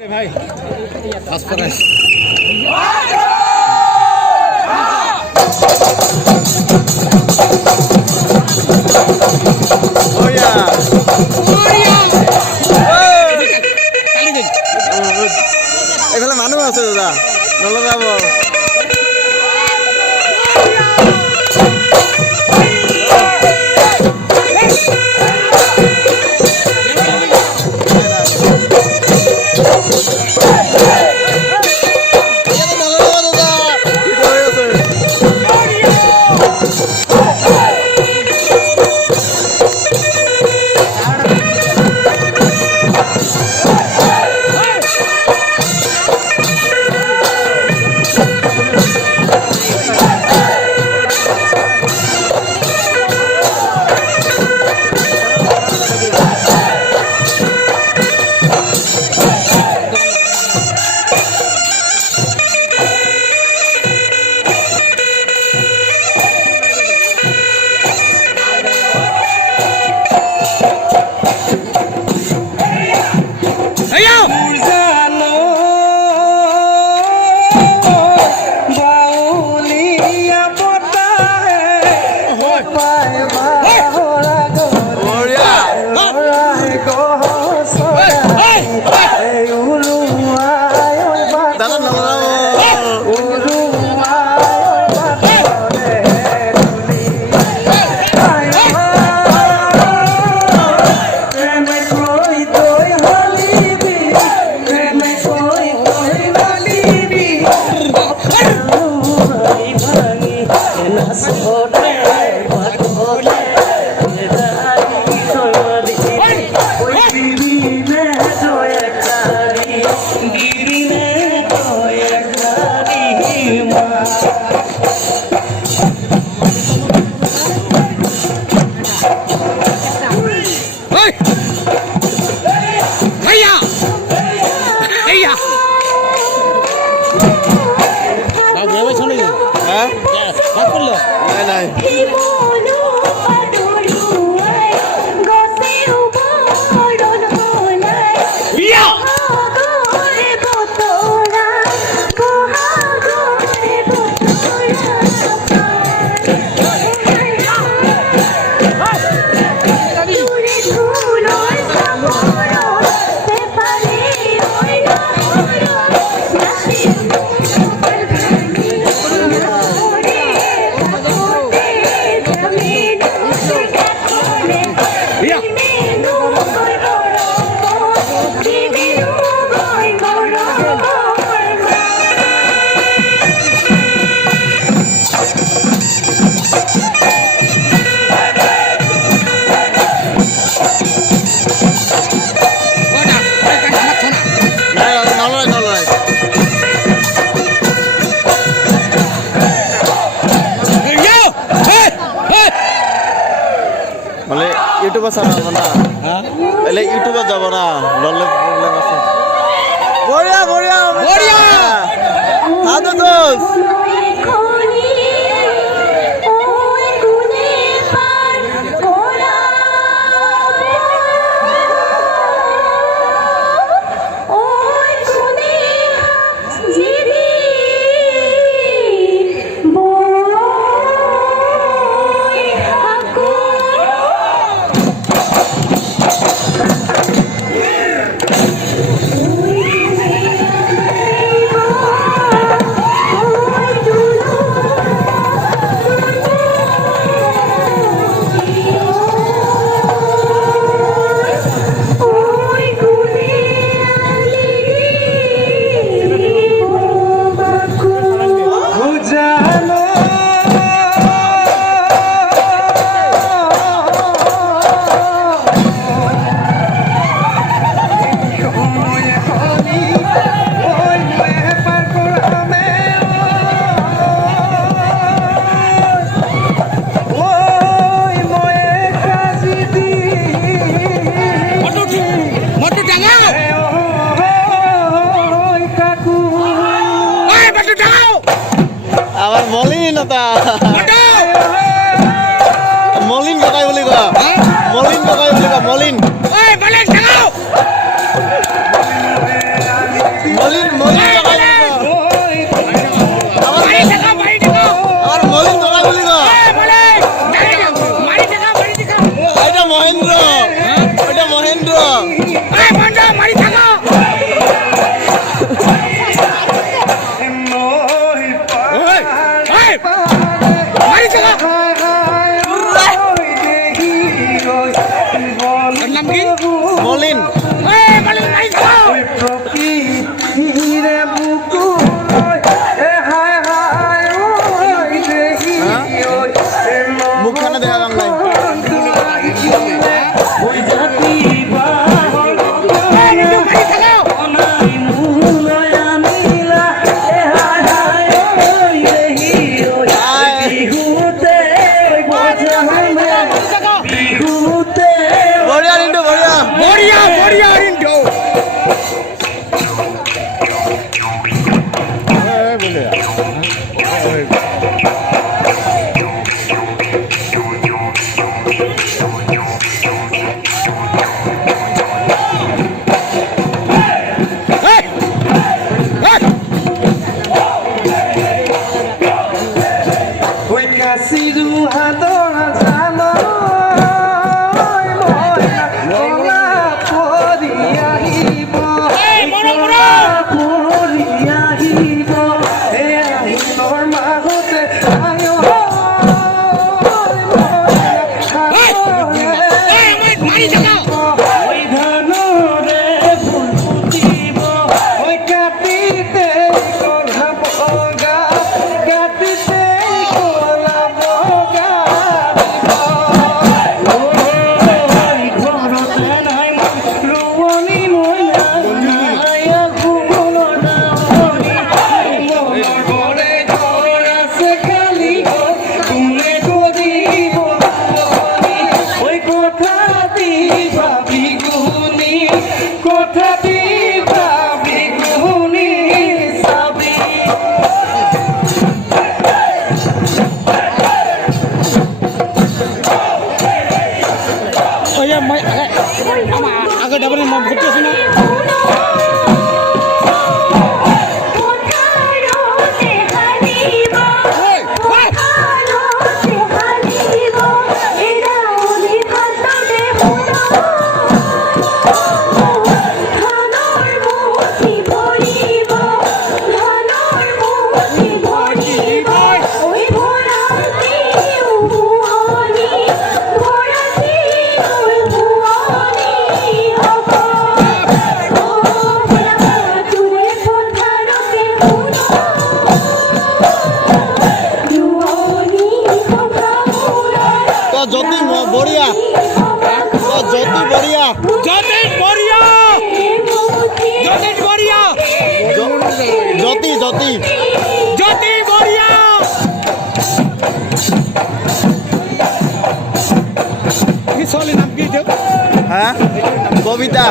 ভাই ফসফরাস ওয়া এখানে মানুষ আছে দাদা নলে যাব ইউটিউবে চালাবো না এলে ইউটিউবে যাব না ললে প্রবলেম আছে বড়িয়া বড়িয়া বড়িয়া হাদু দোস মলিনতা মলিন কাকাই বুলি কয় মলিন কাকাই বুলি কয় মলিন ওই বলে চালাও agak dapat yang mau betul sini. জ্যোতি বড়িয়া জ্যোতি বড়িয়া জ্যোতি বড়িয়া জ্যোতি বড়িয়া জ্যোতি জ্যোতি জ্যোতি বড়িয়া কি চলে নাম কি এটা হ্যাঁ ববিতা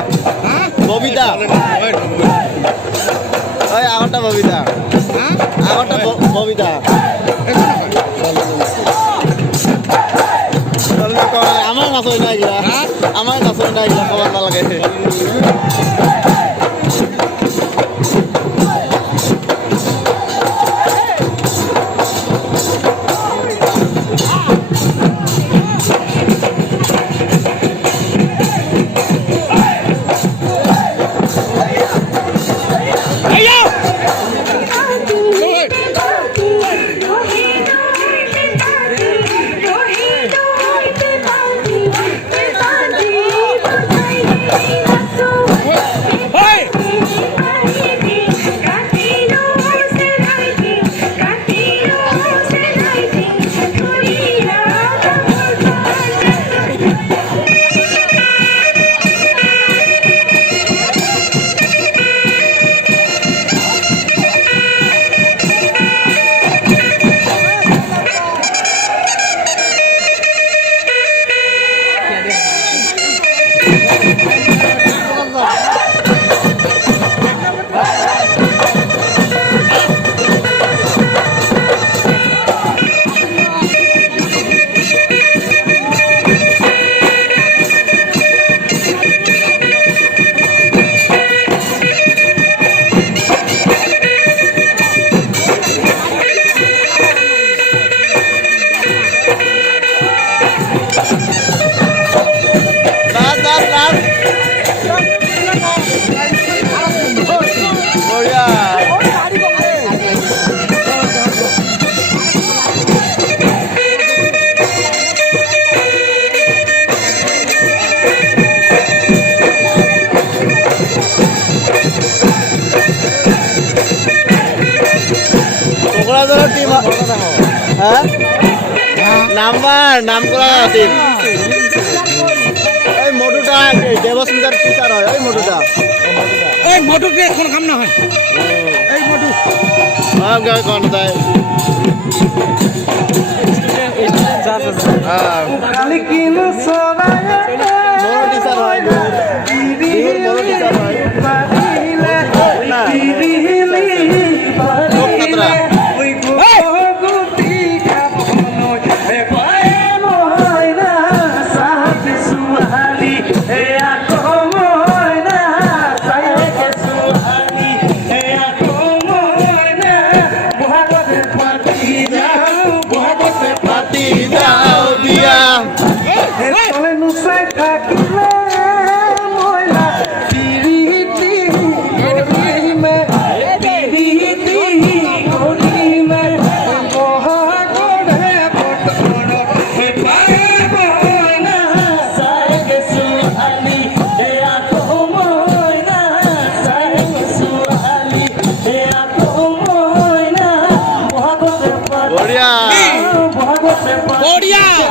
ববিতা ওই আগরটা ববিতা আগরটা ববিতা আমার কাছে না গিলা আমার কাছে না গিলা খবর না লাগে নাম করা আছে এই মধুটা দেবস্মিতার টিচার হয় এই মধুটা এই মধুকে এখন কাম না হয় এই মধু কোন দেয় খালি কিলো সবাই বড় টিচার হয় বড় টিচার হয় না লোকনাথরা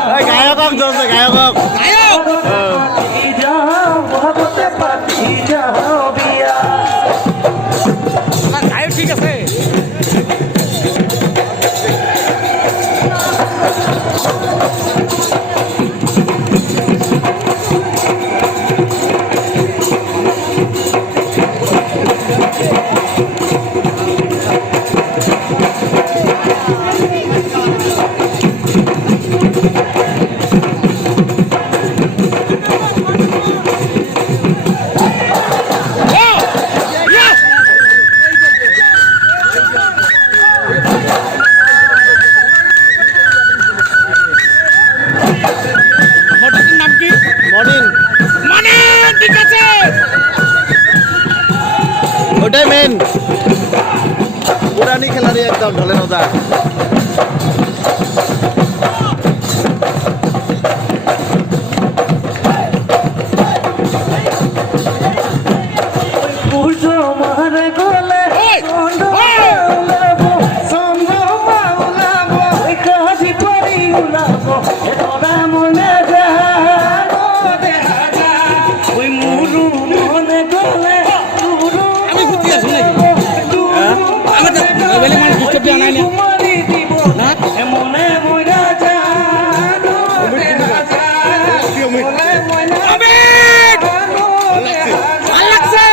এই গায়কক জ্বলছে গায়কক গায়ক না গায়ক ঠিক আছে মোটরটির নাম কি মর্নিং মানে ঠিক আছে ওটাই মেন পুরানি খেলারই একদম ঢলে নজা আমি ঘুরতে আসি নাকি আমাদের মোবাইলে মানে ডিস্টার্ব আনাই না ভাল লাগছে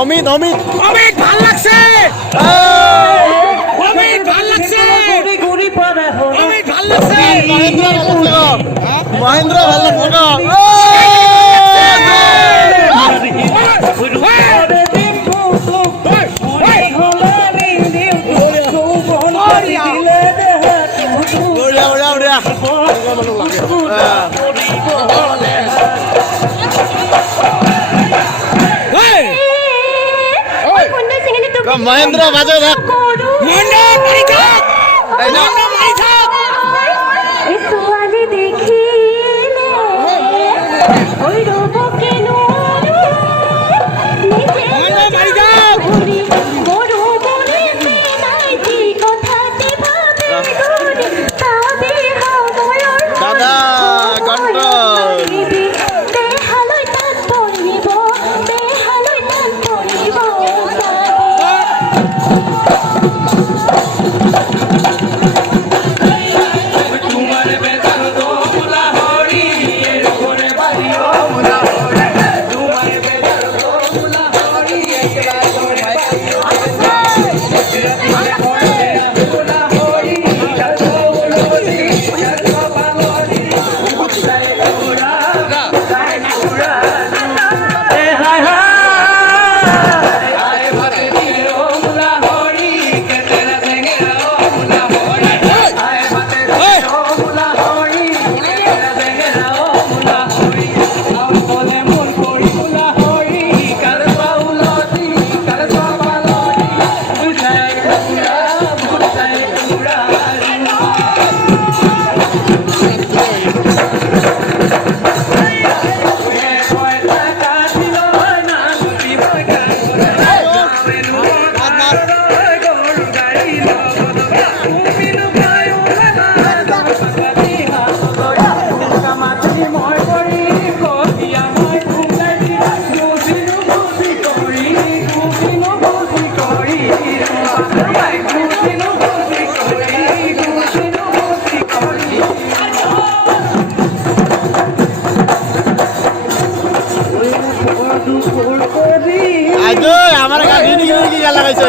অমিত অমিত অমিত ভাল লাগছে অমিত ভাল লাগছে অমিত ভাল লাগছে মহেন্দ্র ভাল লাগছে বঢ়িয়া বঢ়িয়া বঢ়িয়া মহেন্দ্র বাজে দেখ দাদা কন্ট্রোল আজ আমার গাড়ি কি লাগাইছে